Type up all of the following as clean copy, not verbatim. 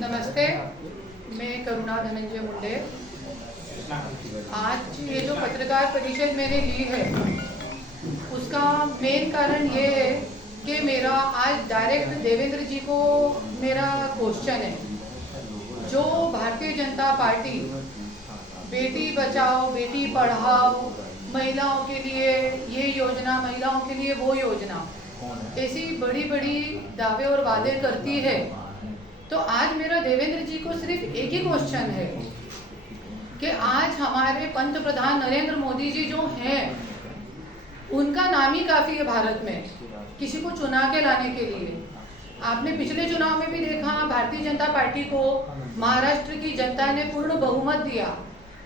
नमस्ते, मैं करुणा धनंजय मुंडे। आज ये जो पत्रकार परिषद मैंने ली है उसका मेन कारण ये है कि मेरा आज डायरेक्ट देवेंद्र जी को मेरा क्वेश्चन है। जो भारतीय जनता पार्टी बेटी बचाओ बेटी पढ़ाओ, महिलाओं के लिए ये योजना, महिलाओं के लिए वो योजना, ऐसी बड़ी बड़ी दावे और वादे करती है, तो आज मेरा देवेंद्र जी को सिर्फ एक ही क्वेश्चन है कि आज हमारे पंत प्रधान नरेंद्र मोदी जी जो हैं उनका नाम ही काफ़ी है भारत में किसी को चुना के लाने के लिए। आपने पिछले चुनाव में भी देखा, भारतीय जनता पार्टी को महाराष्ट्र की जनता ने पूर्ण बहुमत दिया,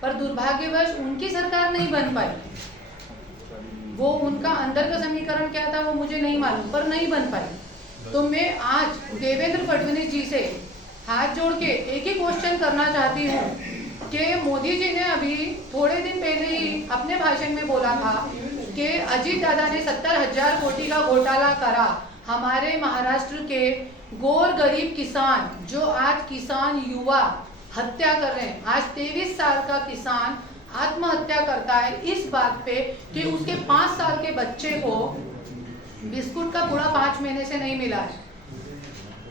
पर दुर्भाग्यवश उनकी सरकार नहीं बन पाई। वो उनका अंदर का समीकरण क्या था वो मुझे नहीं मालूम, पर नहीं बन पाई। तो मैं आज देवेंद्र फडणवीस जी से हाथ जोड़ के एक ही क्वेश्चन करना चाहती हूँ कि मोदी जी ने अभी थोड़े दिन पहले ही अपने भाषण में बोला था कि अजीत दादा ने 70,000 कोटी का घोटाला करा। हमारे महाराष्ट्र के गौर गरीब किसान, जो आज किसान युवा हत्या कर रहे हैं, आज 23 साल का किसान आत्महत्या करता है इस बात पे कि उसके 5 साल के बच्चे को बिस्कुट का पूरा 5 महीने से नहीं मिला है।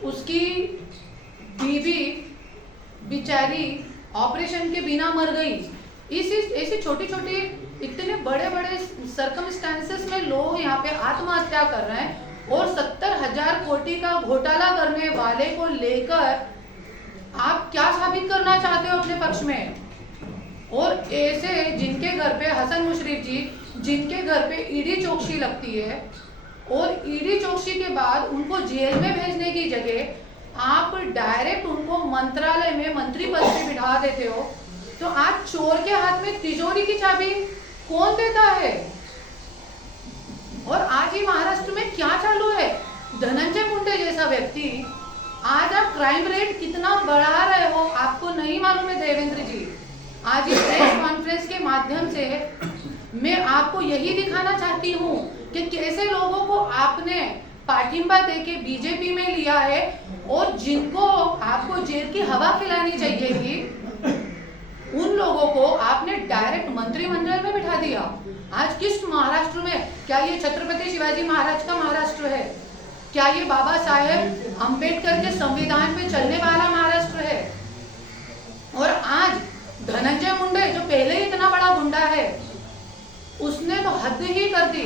उसकी बीवी बेचारी ऑपरेशन के बिना मर गई। ऐसी छोटी छोटी इतने बड़े बड़े सर्कमस्टेंसेस में लोग यहाँ पे आत्महत्या कर रहे हैं, और 70,000 कोटी का घोटाला करने वाले को लेकर आप क्या साबित करना चाहते हो अपने पक्ष में? और ऐसे जिनके घर पे हसन मुशर्रफ जी, जिनके घर पे ईडी चौकसी लगती है, और ईडी चौकसी के बाद उनको जेल में भेजने की जगह आप डायरेक्ट उनको मंत्रालय में मंत्री पद पे बिठा देते हो, तो आज चोर के हाथ में तिजोरी की चाबी कौन देता है? और आज ही महाराष्ट्र में क्या चालू है? धनंजय मुंडे जैसा व्यक्ति, आज आप क्राइम रेट कितना बढ़ा रहे हो आपको नहीं मालूम है देवेंद्र जी। आज इस प्रेस कॉन्फ्रेंस के माध्यम से मैं आपको यही दिखाना चाहती हूँ कि कैसे लोगों को आपने पाठिंबा देके बीजेपी में लिया है, और जिनको आपको जेल की हवा खिलानी चाहिए थी उन लोगों को आपने डायरेक्ट मंत्रिमंडल में बिठा दिया। आज किस महाराष्ट्र में? क्या ये छत्रपति शिवाजी महाराज का महाराष्ट्र है? क्या ये बाबा साहेब अंबेडकर के संविधान पे चलने वाला महाराष्ट्र है? और आज धनंजय मुंडे जो पहले ही इतना बड़ा गुंडा है, उसने तो हद ही कर दी।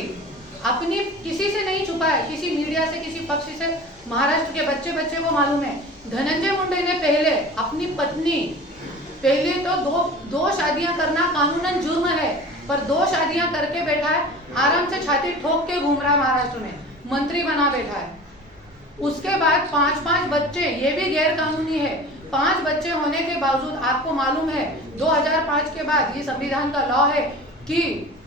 अपनी किसी से नहीं छुपा है, किसी मीडिया से, किसी पक्ष से। महाराष्ट्र के बच्चे बच्चे को मालूम है धनंजय मुंडे ने पहले अपनी पत्नी, पहले तो दो शादियां करना कानूनन जुर्म है, पर 2 शादियां करके बैठा है, आराम से छाती ठोक के घूम रहा है महाराष्ट्र में, मंत्री बना बैठा है। उसके बाद 5-5 बच्चे, ये भी गैर कानूनी है। 5 बच्चे होने के बावजूद आपको मालूम है 2005 के बाद ये संविधान का लॉ है कि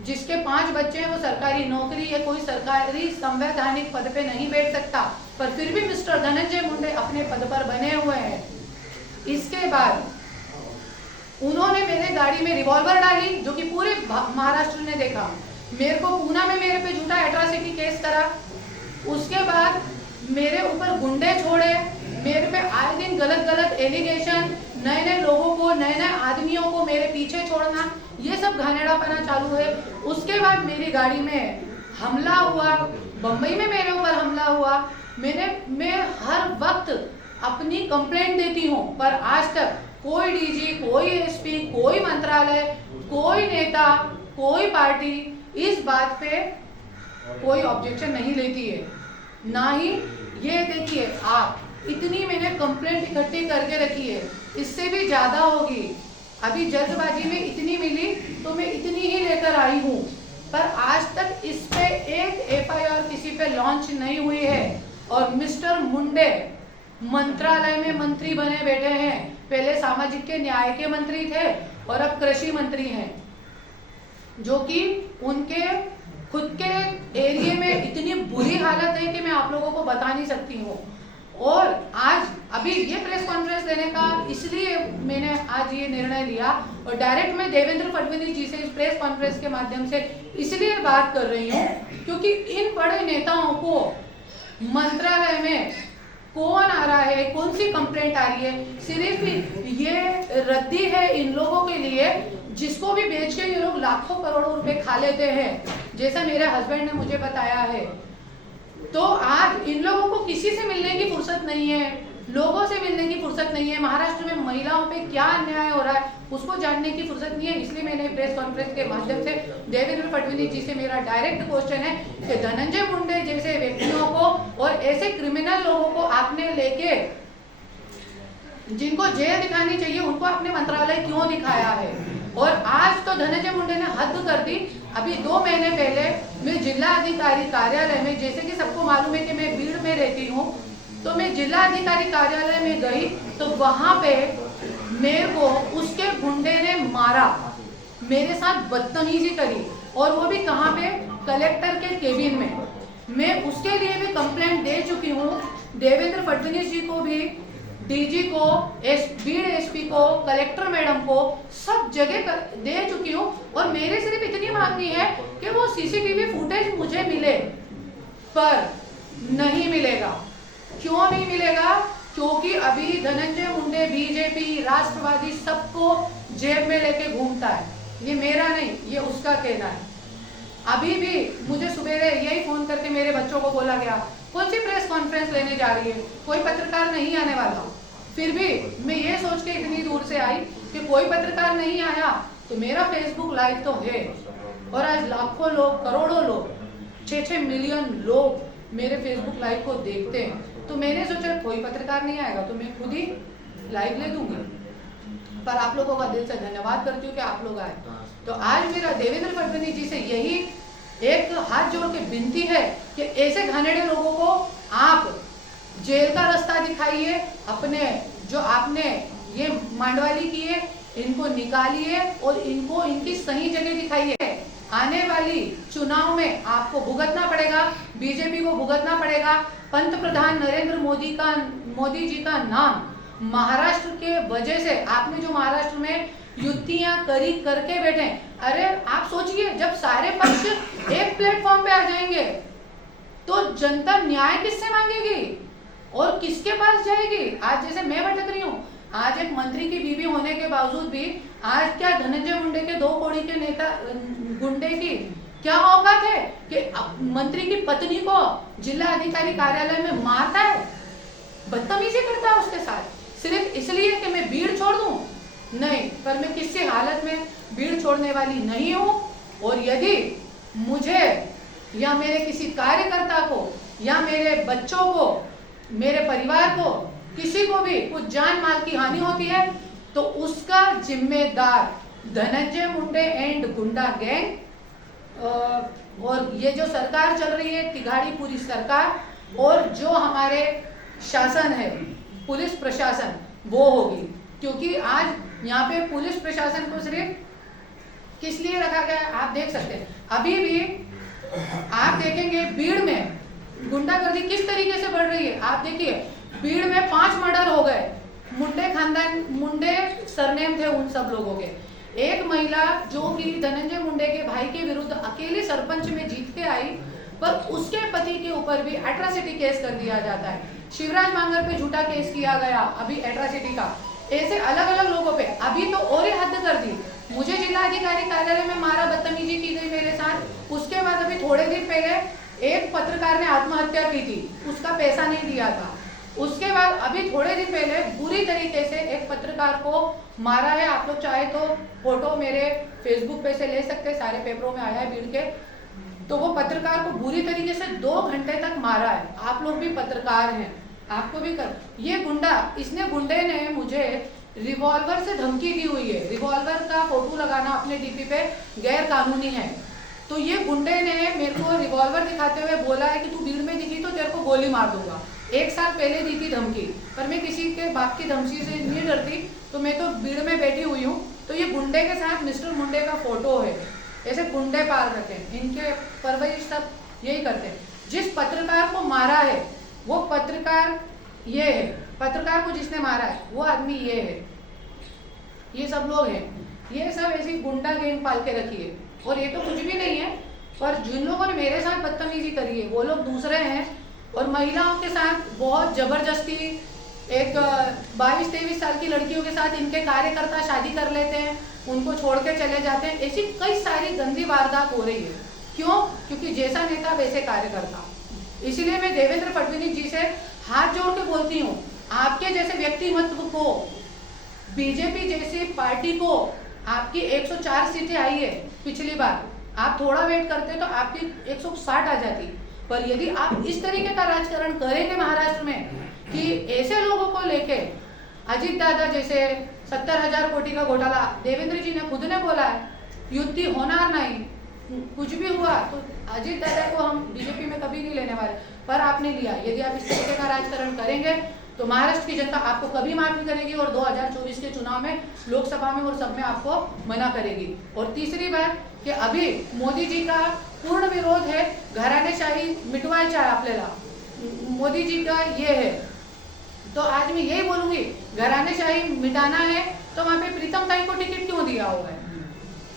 जिसके 5 बच्चे हैं वो सरकारी नौकरी या कोई सरकारी संवैधानिक पद पे नहीं बैठ सकता, पर फिर भी मिस्टर धनंजय मुंडे अपने पद पर बने हुए हैं। इसके बाद उन्होंने मेरे गाड़ी में रिवॉल्वर डाली, जो कि पूरे महाराष्ट्र ने देखा। मेरे को पूना में मेरे पे झूठा एट्रॉसिटी केस करा। उसके बाद मेरे ऊपर गुंडे छोड़े, मेरे पे आए दिन गलत एलिगेशन, नए लोगों को, नए आदमियों को मेरे पीछे छोड़ना, ये सब घानेड़ापना चालू है। उसके बाद मेरी गाड़ी में हमला हुआ, बम्बई में मेरे ऊपर हमला हुआ। मैं हर वक्त अपनी कंप्लेंट देती हूँ, पर आज तक कोई डीजी, कोई एसपी, कोई मंत्रालय, कोई नेता, कोई पार्टी इस बात पे कोई ऑब्जेक्शन नहीं लेती है। ना ही ये देखिए आप, इतनी मैंने कंप्लेंट इकट्ठी करके रखी है, इससे भी ज़्यादा होगी। अभी जल्दबाजी में इतनी मिली तो मैं इतनी ही लेकर आई हूँ, पर आज तक इस पे एक एफआईआर किसी पे लॉन्च नहीं हुई है। और मिस्टर मुंडे मंत्रालय में मंत्री बने बैठे हैं। पहले सामाजिक के न्याय के मंत्री थे और अब कृषि मंत्री हैं, जो कि उनके खुद के एरिया में इतनी बुरी हालत है कि मैं आप लोगों को बता नहीं सकती हूँ। और आज अभी ये प्रेस कॉन्फ्रेंस देने का इसलिए मैंने आज ये निर्णय लिया और डायरेक्ट मैं देवेंद्र फडणवीस जी से इस प्रेस कॉन्फ्रेंस के माध्यम से इसलिए बात कर रही हूँ क्योंकि इन बड़े नेताओं को मंत्रालय में कौन आ रहा है, कौन सी कंप्लेंट आ रही है, सिर्फ ये रद्दी है इन लोगों के लिए जिसको भी बेच के ये लोग लाखों करोड़ों रुपए खा लेते हैं, जैसा मेरे हस्बैंड ने मुझे बताया है। तो आज इन लोगों को किसी से मिलने की फुर्सत नहीं है, लोगों से मिलने की फुर्सत नहीं है, महाराष्ट्र में महिलाओं पे क्या अन्याय हो रहा है उसको जानने की फुर्सत नहीं है। इसलिए मैंने प्रेस कॉन्फ्रेंस के माध्यम से देवेंद्र फडणवीस जी से मेरा डायरेक्ट क्वेश्चन है कि धनंजय मुंडे जैसे व्यक्तियों को और ऐसे क्रिमिनल लोगों को आपने लेके जिनको जेल दिखानी चाहिए उनको आपने मंत्रालय क्यों दिखाया है? और आज तो धनंजय मुंडे ने हद कर दी। अभी 2 महीने पहले मैं जिला अधिकारी कार्यालय में, जैसे कि सबको मालूम है कि मैं भीड़ में रहती हूँ, तो मैं जिला अधिकारी कार्यालय में गई तो वहां पे मेरे को उसके गुंडे ने मारा, मेरे साथ बदतमीजी करी और वो भी कहाँ पे? कलेक्टर के केबिन में। मैं उसके लिए भी कंप्लेंट दे चुकी हूँ, देवेंद्र फडणवीस जी को भी, डीजी को, बीड एसपी को, कलेक्टर मैडम को, सब जगह दे चुकी हूँ। और मेरे सिर्फ इतनी मांगनी है कि वो सीसीटीवी फुटेज मुझे मिले, पर नहीं मिलेगा। क्यों नहीं मिलेगा? क्योंकि अभी धनंजय मुंडे बीजेपी, राष्ट्रवादी सबको जेब में लेके घूमता है। ये मेरा नहीं, ये उसका कहना है। अभी भी मुझे सुबह यही फोन करके मेरे बच्चों को बोला गया, कौन सी प्रेस कॉन्फ्रेंस लेने जा रही है, कोई पत्रकार नहीं आने वाला। फिर भी मैं ये सोच के इतनी दूर से आई कि कोई पत्रकार नहीं आया तो मेरा फेसबुक लाइव तो है। और आज लाखों लोग, करोड़ों लोग, 6-6 मिलियन लोग मेरे फेसबुक लाइव को देखते हैं। तो मैंने सोचा कोई पत्रकार नहीं आएगा तो मैं खुद ही लाइव ले दूंगी। पर आप लोगों का दिल से धन्यवाद करती हूँ कि आप लोग आए। तो आज मेरा देवेंद्र फडणवीस जी से यही एक हाथ जोड़ के विनती है कि ऐसे घानेड़े लोगों को आप जेल का रास्ता दिखाइए, अपने जो आपने ये मांडवाली किए इनको निकालिए और इनको इनकी सही जगह दिखाइए। आने वाली चुनाव में आपको भुगतना पड़ेगा, बीजेपी को भुगतना पड़ेगा। पंत प्रधान नरेंद्र मोदी जी का नाम महाराष्ट्र के वजह से, आपने जो महाराष्ट्र में युक्तियां करके बैठे, अरे आप सोचिए जब सारे पक्ष एक प्लेटफॉर्म पे आ जाएंगे तो जनता न्याय किससे मांगेगी और किसके पास जाएगी? आज जैसे मैं भटक रही हूँ, आज एक मंत्री की बीवी होने के बावजूद भी आज क्या धनंजय मुंडे के 2 कौड़ी के नेता गुंडे की क्या औकात है कि मंत्री की पत्नी को जिला अधिकारी कार्यालय में मारता है, बदतमीजी करता है उसके साथ, सिर्फ इसलिए कि मैं भीड़ छोड़ दूं? नहीं, पर मैं किसी हालत में भीड़ छोड़ने वाली नहीं हूं। और यदि मुझे या मेरे किसी कार्यकर्ता को या मेरे बच्चों को, मेरे परिवार को, किसी को भी कुछ जान माल की हानि होती है तो उसका जिम्मेदार धनंजय मुंडे एंड गुंडा गैंग और ये जो सरकार चल रही है तिघाड़ी पूरी सरकार और जो हमारे शासन है पुलिस प्रशासन वो होगी। क्योंकि आज यहाँ पे पुलिस प्रशासन को सिर्फ किस लिए रखा गया है आप देख सकते हैं। अभी भी आप देखेंगे भीड़ में गुंडागर्दी किस तरीके से बढ़ रही है। आप देखिए भीड़ में 5 मर्डर हो गए, मुंडे खानदान, मुंडे सरनेम थे उन सब लोगों के। एक महिला जो कि धनंजय मुंडे के भाई के विरुद्ध अकेले सरपंच में जीत के आई, पर उसके पति के ऊपर भी एट्रोसिटी केस कर दिया जाता है। शिवराज मांगर पे झूठा केस किया गया अभी एट्रोसिटी का। ऐसे अलग अलग लोगों पे अभी तो और ही हद कर दी। मुझे जिला अधिकारी कार्यालय में मारा, बदतमीजी की गई मेरे साथ। उसके बाद अभी थोड़े दिन पहले एक पत्रकार ने आत्महत्या की थी, उसका पैसा नहीं दिया था। उसके बाद अभी थोड़े दिन पहले बुरी तरीके से एक पत्रकार को मारा है। आप लोग चाहे तो फोटो मेरे फेसबुक पे से ले सकते हैं, सारे पेपरों में आया है भीड़ के। तो वो पत्रकार को बुरी तरीके से 2 घंटे तक मारा है। आप लोग भी पत्रकार हैं, आपको भी कर। ये गुंडे ने मुझे रिवॉल्वर से धमकी दी हुई है। रिवॉल्वर का फोटो लगाना अपने डीपी पे गैर कानूनी है। तो ये गुंडे ने मेरे को रिवॉल्वर दिखाते हुए बोला है कि तू भीड़ में दिखी तो तेरे को गोली मार दूंगा। 1 साल पहले दी थी धमकी, पर मैं किसी के बाप की धमकी से नहीं डरती, तो मैं तो भीड़ में बैठी हुई हूँ। तो ये गुंडे के साथ मिस्टर मुंडे का फोटो है। ऐसे गुंडे पाल रखे हैं, इनके परवरिश सब यही करते हैं। जिस पत्रकार को मारा है वो पत्रकार ये है, पत्रकार को जिसने मारा है वो आदमी ये है, ये सब लोग हैं, ये सब ऐसी गुंडा गैंग पाल के रखी है। और ये तो कुछ भी नहीं है, पर जिन लोगों ने मेरे साथ बदतमीजी करी है वो लोग दूसरे हैं। और महिलाओं के साथ बहुत जबरदस्ती, एक 22-23 साल की लड़कियों के साथ इनके कार्यकर्ता शादी कर लेते हैं, उनको छोड़ के चले जाते हैं। ऐसी कई सारी गंदी वारदात हो रही है। क्यों? क्योंकि जैसा नेता वैसे कार्यकर्ता। इसीलिए मैं देवेंद्र फडणवीस जी से हाथ जोड़ के बोलती हूँ, आपके जैसे व्यक्तिमत्व को, बीजेपी जैसी पार्टी को, आपकी 104 सीटें आई है पिछली बार, आप थोड़ा वेट करते तो आपकी 160 आ जाती। पर यदि आप इस तरीके का राजकारण करेंगे महाराष्ट्र में कि ऐसे लोगों को लेके, अजीत दादा जैसे 70,000 कोटी का घोटाला, देवेंद्र जी ने खुद ने बोला है युति होना नहीं, कुछ भी हुआ तो अजीत दादा को हम बीजेपी में कभी नहीं लेने वाले, पर आपने लिया। यदि आप इस तरीके का राजकारण करेंगे तो महाराष्ट्र की जनता आपको कभी माफ नहीं करेगी और 2024 के चुनाव में, लोकसभा में और सब में आपको मना करेगी। और तीसरी बात कि अभी मोदी जी का पूर्ण विरोध है, घराणेशाही मिटवायची आहे आपल्याला, मोदी जी का ये है। तो आज मैं यही बोलूंगी, घराणेशाही मिटाना है तो वहाँ पे प्रीतम ताई को टिकट क्यों दिया हुआ है?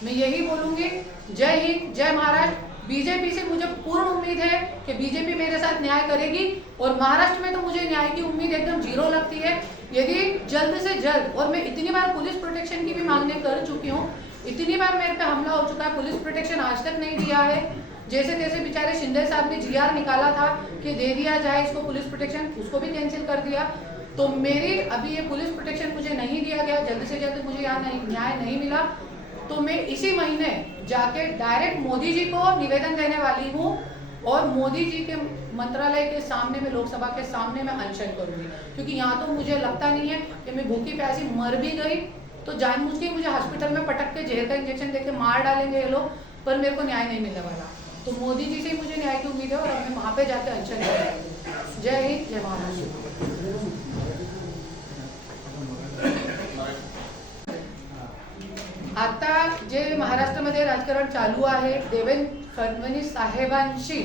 मैं यही बोलूंगी। जय हिंद, जय महाराष्ट्र। बीजेपी से मुझे पूर्ण उम्मीद है कि बीजेपी मेरे साथ न्याय करेगी, और महाराष्ट्र में तो मुझे न्याय की उम्मीद एकदम जीरो लगती है। यदि जल्द से जल्द, और मैं इतनी बार पुलिस प्रोटेक्शन की भी मांगने कर चुकी हूँ, इतनी बार मेरे पे हमला हो चुका है, पुलिस प्रोटेक्शन आज तक नहीं दिया है। जैसे तैसे बेचारे शिंदे साहब ने GR निकाला था कि दे दिया जाए इसको पुलिस प्रोटेक्शन, उसको भी कैंसिल कर दिया। तो मेरी अभी ये पुलिस प्रोटेक्शन मुझे नहीं दिया गया, जल्द से जल्द मुझे यहाँ न्याय नहीं मिला तो मैं इसी महीने जाके डायरेक्ट मोदी जी को निवेदन देने वाली हूँ, और मोदी जी के मंत्रालय के सामने में, लोकसभा के सामने में अनशन करूंगी। क्योंकि यहाँ तो मुझे लगता नहीं है कि मैं भूखी प्यासी मर भी गई तो जानबूझ के मुझे हॉस्पिटल में पटक के जहर का इंजेक्शन देके मार डालेंगे ये लोग, पर मेरे को न्याय नहीं मिलने वाला। तो मोदी जी से ही मुझे न्याय की उम्मीद है और अब मैं वहाँ पे जाके अनशन करूँगी। जय हिंद, जय महाराष्ट्र। आता जे महाराष्ट्रामध्ये राजकारण चालू आहे, देवेंद्र फडणवीस साहेबांशी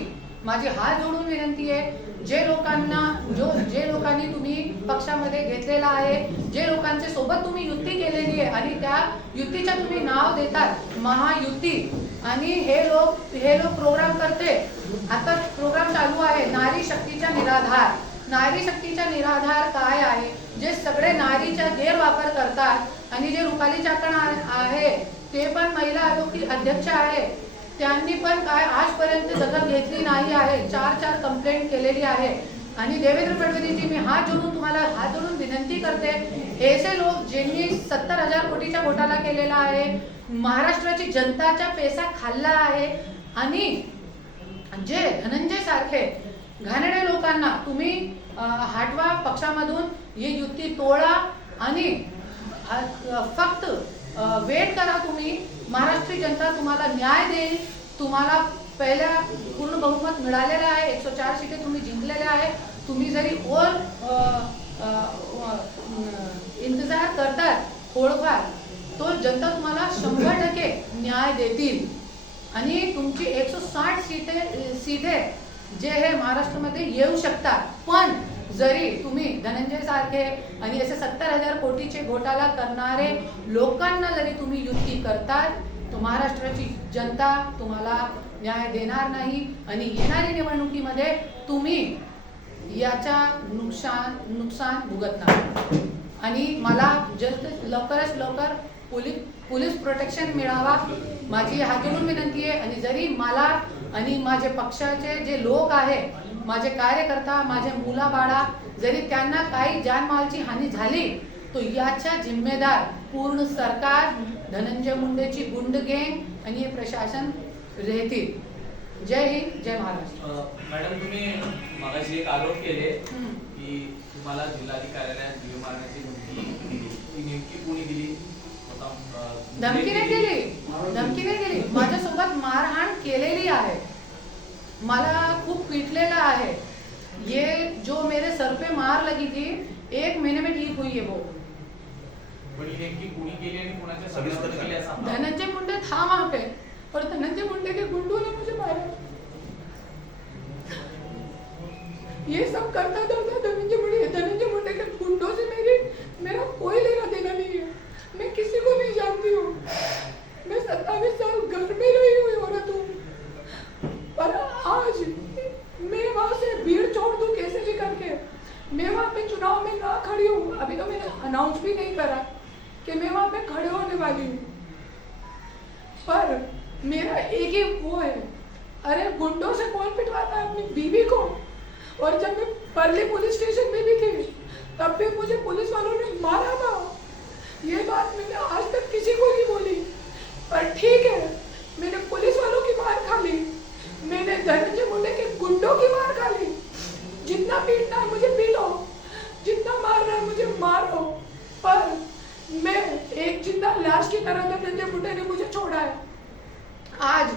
माझी हात जोडून विनंती आहे, जे लोकांनी तुम्ही पक्षामध्ये घेतलेला आहे, जे लोकांच्या सोबत तुम्ही युती केलेली आहे आणि त्या युतीच्या तुम्ही नाव देतात महायुती, आणि हे लोक प्रोग्राम करते। आता प्रोग्राम चालू आहे नारी शक्तीचा निराधार। नारी शक्तीचा निराधार काय आहे? जे सगळे नारीचा गैरवापर करतात आणि जे रुपाली चाकण आहे ते पण महिला आयोग की अध्यक्ष आहे, त्यांनी पण काय आजपर्यंत दखल घेतली नाही आहे, 4 कंप्लेंट केलेली आहे। आणि देवेंद्र फडणवीस जी, मी हात जोडून विनंती करते, ऐसे लोक ज्यांनी 70,000 कोटीचा घोटाळा केलेला आहे, महाराष्ट्राची जनताचा पैसा खाल्ला आहे, आणि जे धनंजय सारखे घाणेरडे लोकांना तुम्ही हटवा पक्षामधून, ये युती तोडा आणि फक्त वेट करा तुम्ही, महाराष्ट्रीय जनता तुम्हाला न्याय देईल। तुम्हाला पहिल्या पूर्ण बहुमत मिळालेलं आहे, 104 सीटे तुम्ही जिंकलेल्या आहे। तुम्ही जरी और इंतजार करतात थोडंफार, तो जनता तुम्हाला 100% न्याय देतील आणि तुमची 160 सीटे जे हे महाराष्ट्रामध्ये येऊ शकतात। पण जरी तुम्ही धनंजय सारखे आणि असे 70,000 कोटीचे घोटाळा करणारे लोकांना जरी तुम्ही युती करतात तो महाराष्ट्राची जनता तुम्हाला न्याय देणार नाही, आणि येणाऱ्या निवडणुकीमध्ये तुम्ही याचा नुकसान भुगतणार। आणि मला लवकरात लवकर पोलीस प्रोटेक्शन मिळावा, माझी हात जोडून विनंती आहे। आणि जरी मला आणि माझे पक्षाचे जे लोक आहे, माझे कार्यकर्ता, माझे मुलाबाळा, जरी त्यांना काही जानमालची हानी झाली तो याचा जिम्मेदार पूर्ण सरकार, धनंजय मुंडेची गुंड गँग आणि हे प्रशासन राहतील। जय हिंद, जय महाराष्ट्र। मॅडम, तुम्ही मगाशी एक आरोप केले की तुम्हाला जिल्हाधिकाऱ्याला जीव मारण्याची धमकी दिली, ती नेमकी कोणी दिली? धमकी नाही दिली, माझ्यासोबत मारहाण केलेली आहे, मला खूप पिटलेला आहे। ये जो मेरे सर पे मार लगी थी 1 महीने में ठीक हुई है वो। धनंजय मुंडे था वहां पे, और धनंजय मुंडे के गुंडों ने मुझे मारा। ये सब करता था धनंजय मुंडे। मैं वहाँ पे चुनाव में ना खड़ी हूँ, अभी तो मैंने अनाउंस भी नहीं करा कि मैं वहाँ पे खड़े होने वाली हूँ, पर मेरा एक ही वो है, अरे गुंडों से कौन पिटवाता है अपनी बीवी को। और जब मैं परली पुलिस स्टेशन में भी थी तब भी मुझे पुलिस वालों ने मारा था। ये बात मैंने आज तक किसी को नहीं बोली, पर ठीक है, मैंने पुलिस वालों की मार खा ली, मैंने धनंजय मुंडे के गुंडों की मार खा ली। जितना पीटना है मुझे पीटो, जितना मारना है मुझे मारो, पर मैं एक जिंदा लाश की तरह धनंजय मुंडे ने मुझे छोड़ा है। आज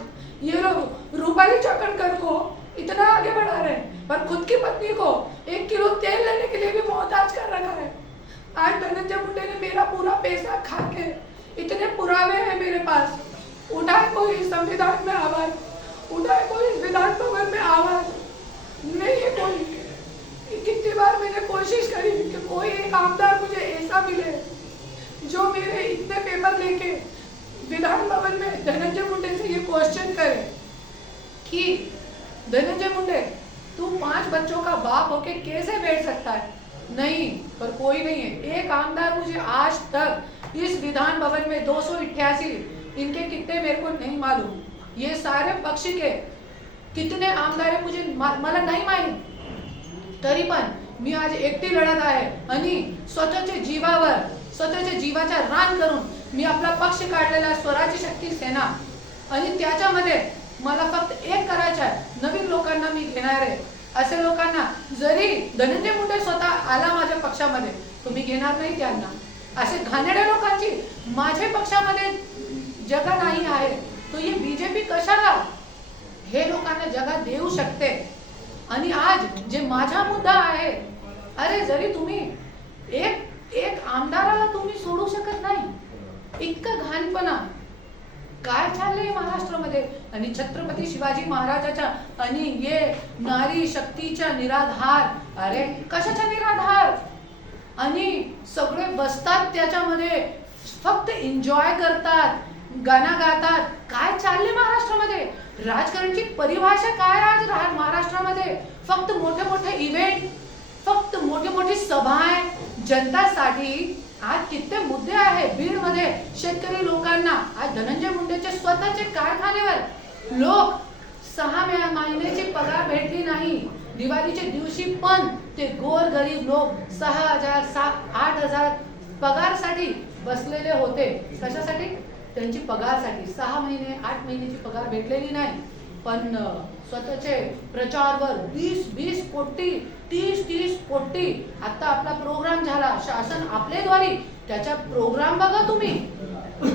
ये लोग रूपाली चाकणकर को इतना आगे बढ़ा रहे हैं, पर खुद की पत्नी को 1 किलो तेल लेने के लिए भी मोहताज कर रखा है। आज धनंजय मुंडे ने मेरा पूरा पैसा खा के, इतने पुरावे हैं मेरे पास, उठाए कोई संविधान में आवाज, उठाए कोई विधान भवन में आवाज नहीं है कोई। कितनी बार मैंने कोशिश करी कि कोई एक आमदार मुझे ऐसा मिले जो मेरे इतने पेपर लेके विधान भवन में धनंजय मुंडे से ये क्वेश्चन करे कि धनंजय मुंडे तू 5 बच्चों का बाप होके कैसे बैठ सकता है। नहीं, पर कोई नहीं है। एक आमदार मुझे आज तक इस विधान भवन में 288 इनके कितने मेरे को नहीं मालूम, ये सारे पक्ष के कितने आमदार है मुझे मला नाही माहिती, तरी पण मी आज एकटी लढत आहे आणि स्वतःच्या जीवावर, स्वतःच्या जीवाचा रान करून मी आपला पक्ष काढलेला स्वराज्य शक्ती सेना, आणि त्याच्यामध्ये मला फक्त एक करायचं आहे, नवीन लोकांना मी घेणार आहे। असे लोकांना जरी धनंजय मुंडे स्वतः आला माझ्या पक्षामध्ये तो मी घेणार नाही त्यांना। असे घाणेरड्या लोकांची माझ्या पक्षामध्ये जगा नाही आहे, तो ये बीजेपी कशाला हे लोकांना जगा देऊ शकते। आणि आज जे माझा मुद्दा आहे, अरे जरी तुम्ही एक आमदाराला तुम्ही सोडू शकत नाही, इतकं घाणपणा काय चाललंय महाराष्ट्रामध्ये। आणि छत्रपती शिवाजी महाराजाच्या आणि ये नारी शक्तीच्या निराधार, अरे कशाचा निराधार, आणि सगळे बसतात त्याच्यामध्ये फक्त एन्जॉय करतात, गाणं गातात। काय चाललंय महाराष्ट्रामध्ये, राजकारणची परिभाषा काय आज महाराष्ट्रामध्ये, फक्त मोठे मोठे इव्हेंट, फक्त मोठी मोठी सभाएं जनतासाठी। आज किती मुद्दे आहे बीड मध्ये शेतकरी लोकांना, आज धनंजय मुंडेचे स्वतःचे कारखान्यावर लोक 6 महिन्याची पगार भेटली नाही, दिवाळीच्या दिवशी पण ते गोर गरीब लोक 6,000 8,000 पगारसाठी बसलेले होते। कशासाठी, त्यांची पगारसाठी। 6 महिने 8 महिन्याची पगार भेटलेली नाही, पण स्वतःचे प्रचारवर 20 कोटी 30 कोटी। आता आपला प्रोग्राम झाला, शासन आपल्याद्वारे त्याचा प्रोग्राम बघा तुम्ही,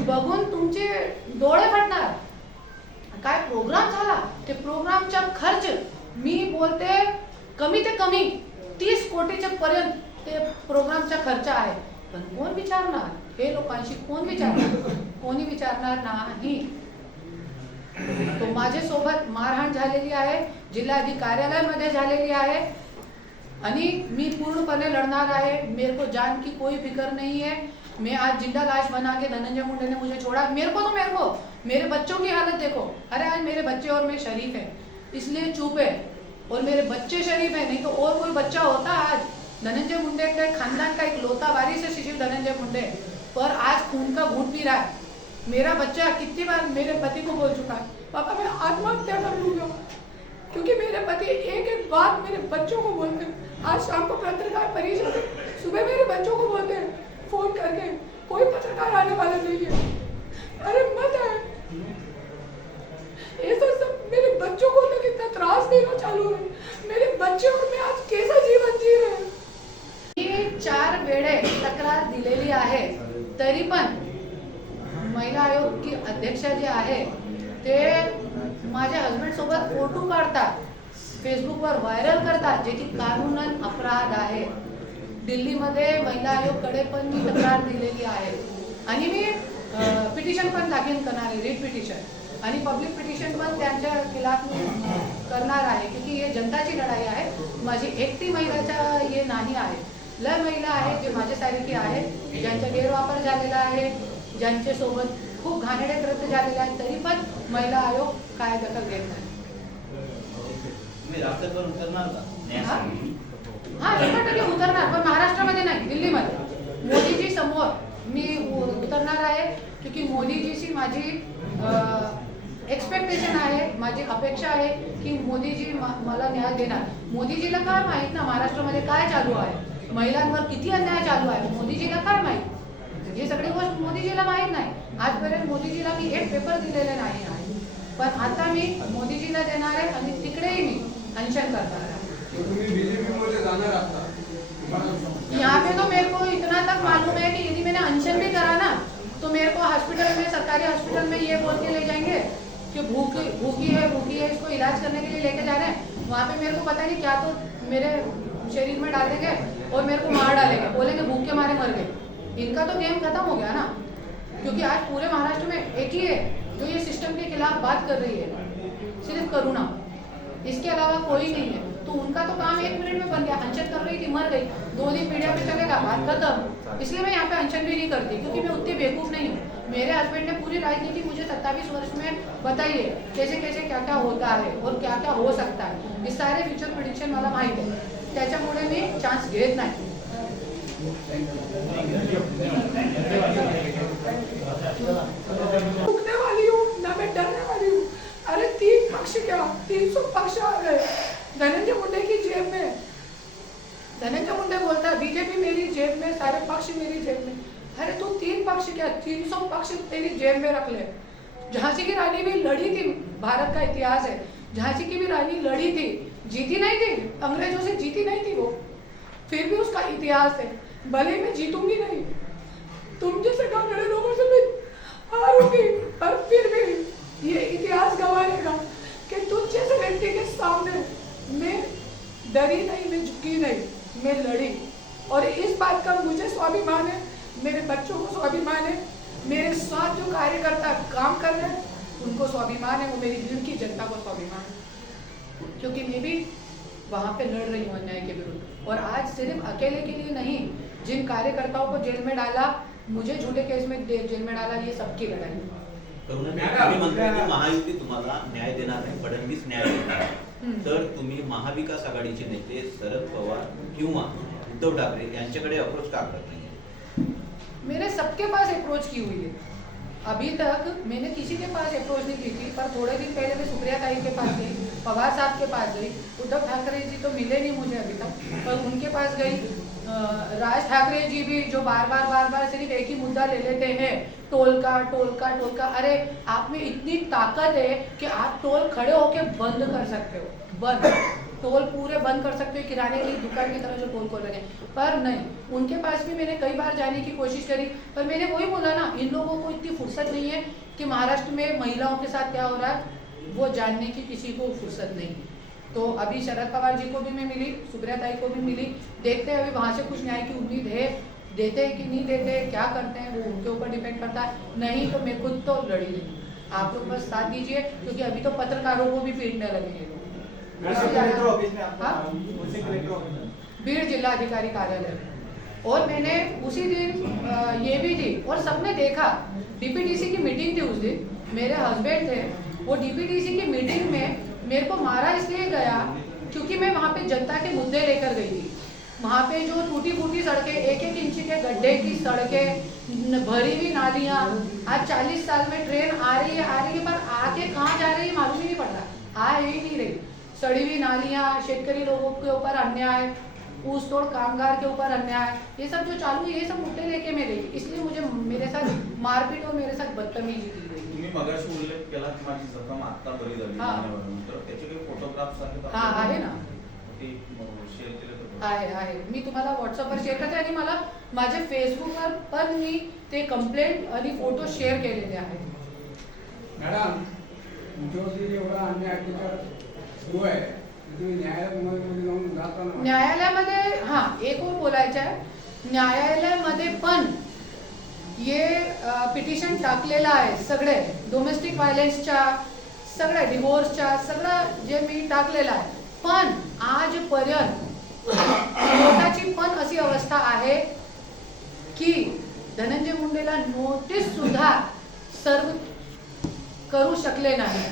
बघून तुमचे डोळे फाटणार। काय प्रोग्राम झाला, ते प्रोग्रामचा खर्च मी बोलते कमी ते कमी 30 कोटीच्या पर्यंत ते प्रोग्रामचा खर्च आहे। पण कोण विचारणार, हे लोकांशी कोण विचारणार, कोणी विचारणार नाही। तो माझ्यासोबत मारहाण झालेली आहे, जिल्हाधिकारी कार्यालयामध्ये झालेली आहे, आणि मी पूर्णपणे लड़णार आहे। मेरे को जान की कोई फिक्र नहीं है। मैं आज जिंदा लाश बना के धनंजय मुंडे ने मुझे छोड़ा, मेरे को मेरे बच्चों की हालत देखो। अरे आज मेरे बच्चे और मैं शरीफ है इसलिए चुप है, और मेरे बच्चे शरीफ है, नहीं तो और कोई बच्चा होता आज। धनंजय मुंडे के खानदान का एक लौता वारिस है शिशिर धनंजय मुंडे, पर आज खून का घूंट पी रहा है। मेरा बच्चा कितनी बार मेरे पति को बोल चुका है, पापा मैं आत्महत्या कर लूंगा, क्योंकि मेरे पति एक बात मेरे बच्चों को बोलते हैं। आज शाम को पत्रकार परिषद, सुबह मेरे बच्चों को बोलते हैं फोन करके, कोई पत्रकार आने वाला नहीं है। अरे मत है, ऐसा सब मेरे बच्चों को तो कितना त्रास देना चालू है। मेरे बच्चे और मैं आज कैसा जीवन जी रहे हैं। मी 4 वेळे तक्रार दिलेली आहे, तरी पण महिला आयोग की अध्यक्ष जे आहे ते माझ्या हस्बंड सोबत फोटो काढतात, फेसबुकवर व्हायरल करतात, जे की कानूनन अपराध आहे। दिल्लीमध्ये महिला आयोगकडे पण मी तक्रार दिलेली आहे, आणि मी पिटिशन पण दाखल करणार आहे, रिट पिटिशन आणि पब्लिक पिटिशन पण त्यांच्या खिलाफ मी करणार आहे, क्योंकि ये जनताची लढाई आहे। माझी एकटी महिलाचा ये नाही आहे, लय महिला आहे जे माझ्यासारखी आहे, ज्यांचा गैरवापर झालेला आहे, ज्यांच्या सोबत खूप घाणेरडे कृत्य झालेले आहेत, तरी पण महिला आयोग काय दखल घेत नाही। तुम्ही राष्ट्रभर उतरणार का? हा 100% समोर मी उतरणार आहे, क्योंकि मोदीजीची माझी एक्सपेक्टेशन आहे, माझी अपेक्षा आहे की मोदीजी मला न्याय देणार. मोदीजीला काय माहित ना महाराष्ट्रामध्ये काय चालू आहे, महिलांवर किती अन्याय चालू आहे, मोदीजीला काय माहित. हे सगळी गोष्ट मोदीजीला माहित नाही. आजपर्यंत मोदीजीला मी एक पेपर दिलेले नाही आहे, पण आता मी मोदीजीला देणार आहे आणि तिकडेही मी अनशन करणार आहे. तुम्ही बीजेपी मध्ये जाणार आता यहाँ पे तो मेरे को इतना तक मालूम है कि यदि मैंने अनशन भी करा ना तो मेरे को हॉस्पिटल में, सरकारी हॉस्पिटल में ये बोल के ले जाएंगे कि भूखी है, इसको इलाज करने के लिए लेके जा रहे हैं. वहाँ पे मेरे को पता नहीं क्या तो मेरे शरीर में डाल देंगे और मेरे को मार डालेंगे, बोलेंगे भूख के मारे मर गए. इनका तो गेम खत्म हो गया ना, क्योंकि आज पूरे महाराष्ट्र में एक ही है जो ये सिस्टम के खिलाफ बात कर रही है, सिर्फ करुणा, इसके अलावा कोई नहीं है. तो उनका तो काम 1 मिनट में बन गया. अनशन कर रही थी, मर गई, 2 दिन मीडिया पे चलेगा, बात खत्म. इसलिए मैं यहाँ पे अनशन भी नहीं करती, क्योंकि मैं उतनी बेवकूफ़ नहीं हूँ. मेरे हस्बैंड ने पूरी राजनीति मुझे 27 वर्ष में बताई है, कैसे कैसे क्या क्या होता है और क्या क्या हो सकता है. हे सारे फ्युचर प्रिडिक्शन मला माहीत आहे, त्याच्यामुळे मी चान्स घेत नाही. रुकने वाली हूँ ना मैं डरने वाली हूँ. अरे 3 पक्ष क्या 300 पक्ष आ गए धनंजय मुंडे की जेब में. धनंजय मुंडे बोलता है बीजेपी मेरी जेब में, सारे पक्ष मेरी जेब में. अरे तू 3 पक्ष क्या 300 पक्ष तेरी जेब में रख ले. झांसी की रानी भी लड़ी थी, भारत का इतिहास है, झांसी की भी रानी लड़ी थी, जीती नहीं थी, अंग्रेजों से जीती नहीं थी वो, फिर भी उसका इतिहास है. भले मैं जीतूंगी नहीं, तुम जैसे कांगड़े लोगों से मैं हारूंगी, पर फिर भी ये इतिहास गवाएगा कि तुम जैसे व्यक्ति के सामने मैं डरी नहीं, मैं झुकी नहीं, मैं लड़ी. और इस बात का मुझे स्वाभिमान है, मेरे बच्चों को स्वाभिमान है, मेरे साथ जो कार्यकर्ता काम कर रहे हैं उनको स्वाभिमान है, वो मेरी दिल की जनता को स्वाभिमान है, क्योंकि मैं भी वहाँ पे लड़ रही हूँ अन्याय के विरुद्ध. और आज सिर्फ अकेले के लिए नहीं, जिन कार्यकर्ताओं को जेल में डाला, मुझे झूठे केस में जेल में डाला, ये सबकी लड़ाई है. तुम्ही म्हणताय की महायुती तुम्हाला न्याय देणार नाही, फडणवीस न्याय देणार आहे. तर तुम्ही महाविकास आघाडीचे नेते शरद पवार किंवा उद्धव ठाकरे यांच्याकडे अप्रोच का करत नाही? मेरे सबके पास अप्रोच की हुई है. अभी तक मैंने किसी के पास अप्रोच नहीं की थी, पर थोड़े दिन पहले मैं सुप्रिया ताई के पास गई, पवार साहब के पास गई, उद्धव ठाकरे जी तो मिले नहीं मुझे अभी तक, पर उनके पास गई. राज ठाकरे जी भी जो बार बार सिर्फ एक ही मुद्दा ले लेते हैं, टोल का. अरे आप में इतनी ताकत है कि आप टोल खड़े होके बंद कर सकते हो, बंद टोल पूरे बंद कर सकते हो, किराने की दुकान की तरह जो टोल खोल रहे हैं. पर नहीं, उनके पास भी मैंने कई बार जाने की कोशिश करी, पर मैंने वही बोला ना, इन लोगों को इतनी फुर्सत नहीं है कि महाराष्ट्र में महिलाओं के साथ क्या हो रहा है वो जानने की किसी को फुर्सत नहीं. तो अभी शरद पवार जी को भी मैं मिली, सुप्रिया ताई को भी मिली, देखते हैं अभी वहाँ से कुछ न्याय की उम्मीद है, देते हैं कि नहीं देते, क्या करते हैं वो उनके ऊपर डिपेंड करता है. नहीं तो मैं खुद तो लड़ी नहीं. आप लोग बस साथ दीजिए, क्योंकि अभी तो पत्रकारों को भी पीटने लगे हैं लोग. भीड़ जिला अधिकारी कार्यालय. और मैंने उसी दिन ये भी थी, और सबने देखा, डीपीडीसी की मीटिंग थी उस दिन, मेरे हस्बैंड थे, वो डीपीडीसी की मीटिंग में मेरे को मारा इसलिए गया क्योंकि मैं वहाँ पे जनता के मुद्दे लेकर गई थी. वहाँ पे जो टूटी फूटी सड़कें, 1-1 इंच के गड्ढे की सड़कें, भरी हुई नालियाँ, आज 40 साल में ट्रेन आ रही है, पर आके कहाँ जा रही है मालूम ही नहीं पड़ रहा, आ ही नहीं रही. सड़ी हुई नालियाँ, शेतकरी लोगों के ऊपर अन्याय, ऊस तोड़ कामगार के ऊपर अन्याय, ये सब जो चालू है, ये सब मुद्दे लेके मैं गई. इसलिए मुझे मेरे साथ मारपीट और मेरे साथ बदतमीजी की गई. तुम्ही मगाशी उल्लेख केला की माझी जखम आता बरी झाली हा. तर त्याचे काही फोटोग्राफ्स आहेत हाँ आहे ना, ते शेअर केले तर आहे. मी तुम्हाला व्हॉट्सअपवर शेअर करते, आणि मला माझ्या फेसबुकवर पण मी ते कंप्लेंट आणि फोटो शेअर केलेले आहेत. मॅडम तुमच्यावरती एवढा अन्याय अत्याचार सुरू आहे, तुम्ही न्यायालयामध्ये जाऊन जाताना न्यायालयामध्ये हां एक और बोलायचं आहे, न्यायालयामध्ये पण ये पिटिशन टाकलेलं आहे, सगळे डोमेस्टिक व्हायलन्सच्या, सगळ्या डिवोर्सच्या, सगळं जे मी टाकलेलं आहे. पण आजपर्यंत कोर्टाची पण अशी अवस्था आहे की धनंजय मुंडेला नोटीस सुद्धा सर्व करू शकले नाही.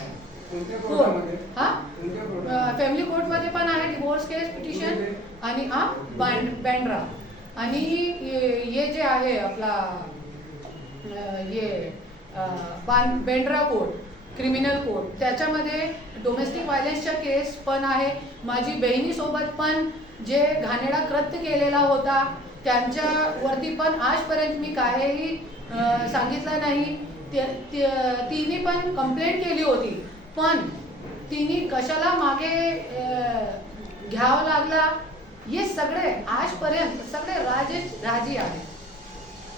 कोणत्या कोर्टामध्ये हा कोणत्या कोर्टामध्ये फॅमिली कोर्टमध्ये पण आहे डिवोर्स केस पिटिशन, आणि बँड्रा आणि हे जे आहे आपला बेंड्रा कोड, क्रिमिनल कोड, त्याच्यामध्ये डोमेस्टिक व्हायलन्सच्या केस पण आहे. माझी बहिणीसोबत पण जे घाणेरडा कृत्य केलेला होता त्यांच्यावरती पण आजपर्यंत मी काहीही सांगितलं नाही. तिने पण कंप्लेंट केली होती, पण तिने कशाला मागे घ्यावं लागला, हे सगळे आजपर्यंत सगळे राजी आहे.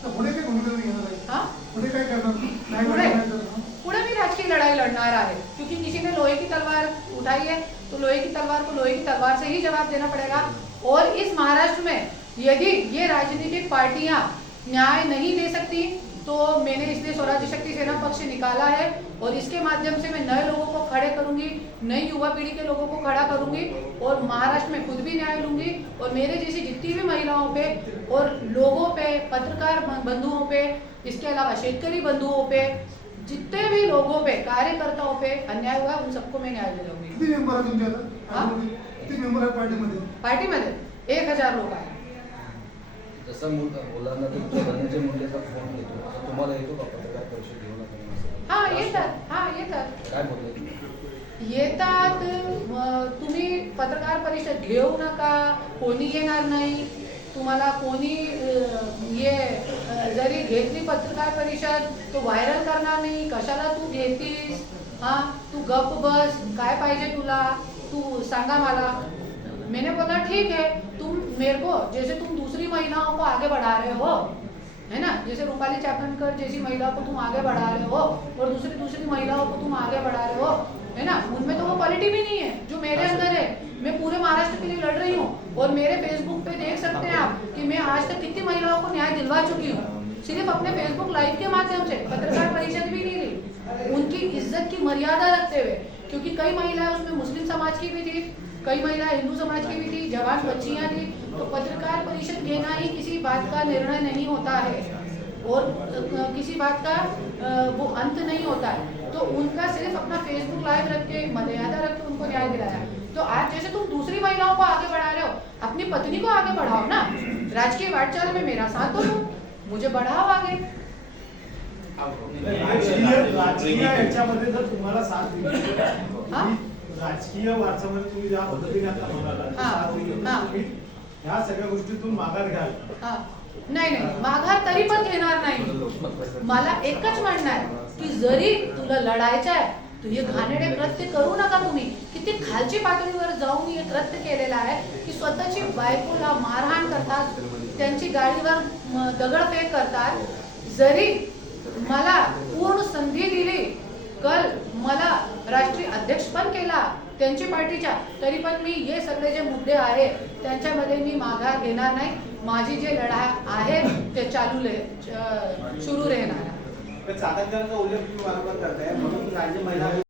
पुढे काय भूमिका घेणार आहे? हाँ? पुढे काय करणार? नाही पुढे करणार तर? पुढे भी राजकीय लड़ाई लड़ना है, क्योंकि किसी ने लोहे की तलवार उठाई है तो लोहे की तलवार को लोहे की तलवार से ही जवाब देना पड़ेगा. और इस महाराष्ट्र में यदि ये राजनीतिक पार्टियां न्याय नहीं दे सकती तो मैंने इसलिए स्वराज्य शक्ति सेना पक्ष निकाला है और इसके माध्यम से मैं नए लोगों को खड़े करूंगी, नई युवा पीढ़ी के लोगों को खड़ा करूंगी और महाराष्ट्र में खुद भी न्याय लूंगी. और मेरे जैसी जितनी भी महिलाओं पे और लोगों पे, पत्रकार बंधुओं पे, इसके अलावा शेतकरी बंधुओं पे, जितने भी लोगों पे, कार्यकर्ताओं पे अन्याय हुआ उन सबको मैं न्याय दिलाऊंगी. किती मेंबर आहे तुमच्या हाँ? आता? किती मेंबर आहे पार्टीमध्ये? पार्टीमध्ये 1000 लोक आहेत. जसं मुलांना तुमच्या धनंजय मुंडेचा फोन येतो तर तुम्हाला येतो का पत्रकार परिषद घेऊन हा येतात. काय बोलले? येतात. तुम्ही पत्रकार परिषद घेऊ नका, कोणी येणार नाही. तुम्हाला कोणी जरी घेतली पत्रकार परिषद तो व्हायरल करणार नाही. कशाला तू घेतीस? हाँ, तू गप बस, काय पाहिजे तुला, तू सांगा मला. मैंने बोला ठीक है, तुम मेरे को जैसे तुम दूसरी महिलाओं को आगे बढ़ा रहे हो, है ना, जैसे रूपाली चाकणकर जैसी महिलाओं को तुम आगे बढ़ा रहे हो और दूसरी महिलाओं को तुम आगे बढ़ा रहे हो, है ना, उनमें तो वो क्वालिटी भी नहीं है जो मेरे अंदर है. मैं पूरे महाराष्ट्र के लिए लड़ रही हूँ और मेरे फेसबुक पे देख सकते हैं आप कि मैं आज तक कितनी महिलाओं को न्याय दिलवा चुकी हूँ, सिर्फ अपने फेसबुक लाइव के माध्यम से. पत्रकार परिषद भी नहीं ली, उनकी इज्जत की मर्यादा रखते हुए, क्योंकि कई महिलाएं उसमें मुस्लिम समाज की भी थी, कई महिलाएं हिंदू समाज की भी थी, जवान बच्चियां थी. तो पत्रकार परिषद घेना ही किसी बात का निर्णय नहीं होता है और किसी बात का वो अंत नहीं होता है. तो उनका सिर्फ अपना फेसबुक लाइव रख के, मर्यादा रख के उनको न्याय दिलाया. तो आज जैसे तुम दूसरी महिलाओं को आगे बढ़ा रहे हो, अपनी पत्नी को आगे बढ़ाओ ना. राजकीय वाटचाल में मेरा साथ दो, मुझे बढ़ाओ आगे. राजकीय याच्यामध्ये जर तुम्हाला साथ दिली, हाँ? राजकीय वारसामध्ये तुम्ही ज्या पद्धतीने आता म्हणाला की हाँ, साथ दिली, हाँ. तुम्ही ह्या सगळ्या गोष्टीतून माघार घ्याल. नाही, माघार तरी पण घेणार नाही. मला एकच म्हणणं आहे की जरी तुला लढायचं आहे, तू हे घाणेरडे कृत्य करू नका. तुम्ही किती खालची पातळीवर जाऊन हे कृत्य केलेलं आहे की स्वतःची बायकोला मारहाण करतात, त्यांची गाडीवर दगडफेक करतात. जरी मला पूर्ण संधी दिली, कल मला राष्ट्रीय अध्यक्ष पण केला त्यांची पार्टीच्या, तरी पण मी हे सगळे जे मुद्दे आहेत त्यांच्यामध्ये मी माघार घेणार नाही. माझी जे लढाई आहे ते सुरू राहणार. चाकणकरांचा उल्लेख तुम्ही वारंवार करताय, म्हणून राज्य महिला